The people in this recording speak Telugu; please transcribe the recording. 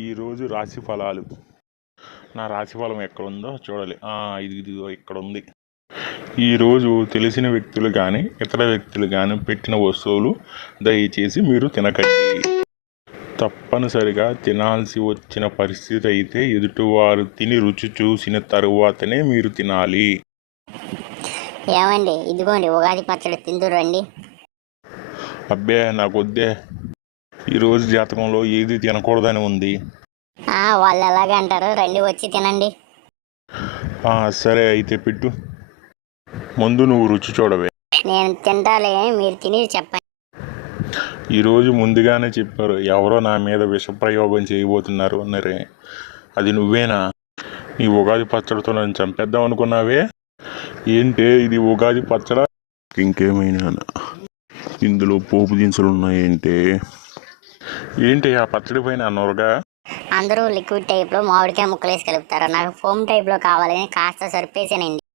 ఈరోజు రాశి ఫలాలు. నా రాశి ఫలం ఎక్కడుందో చూడాలి. ఇదిగో ఇక్కడ ఉంది. ఈరోజు తెలిసిన వ్యక్తులు కానీ ఇతర వ్యక్తులు కానీ పెట్టిన వస్తువులు దయచేసి మీరు తినకండి. తప్పనిసరిగా తినాల్సి వచ్చిన పరిస్థితి అయితే ఎదుటివారు తిని రుచి చూసిన తరువాతనే మీరు తినాలి. ఏమండి, ఇదిగోండి ఉగాది పచ్చడి తిందురండి. అబ్బే నాకు వద్దే. ఈరోజు జాతకంలో ఏది తినకూడదని ఉంది. వాళ్ళు ఎలాగ అంటారు, రండి వచ్చి తినండి. సరే అయితే పెట్టు. ముందు నువ్వు రుచి చూడవే. నేను తింటాలే, మీరు తిని చెప్పండి. ఈరోజు ముందుగానే చెప్పారు, ఎవరో నా మీద విషప్రయోగం చేయబోతున్నారు అన్నారే, అది నువ్వేనా? ఈ ఉగాది పచ్చడితో నన్ను చంపేద్దాం అనుకున్నావే? ఏంటే ఇది ఉగాది పచ్చడా ఇంకేమైనా? ఇందులో పోపు దినుసులు ఉన్నాయేంటే? ఏంటి ఆ పచ్చడి పైన నొరగా? అందరూ లిక్విడ్ టైప్లో మామిడికాయ ముక్కలు వేసి కలుపుతారు, నాకు ఫోమ్ టైప్లో కావాలని కాస్త సరిపేసానండి.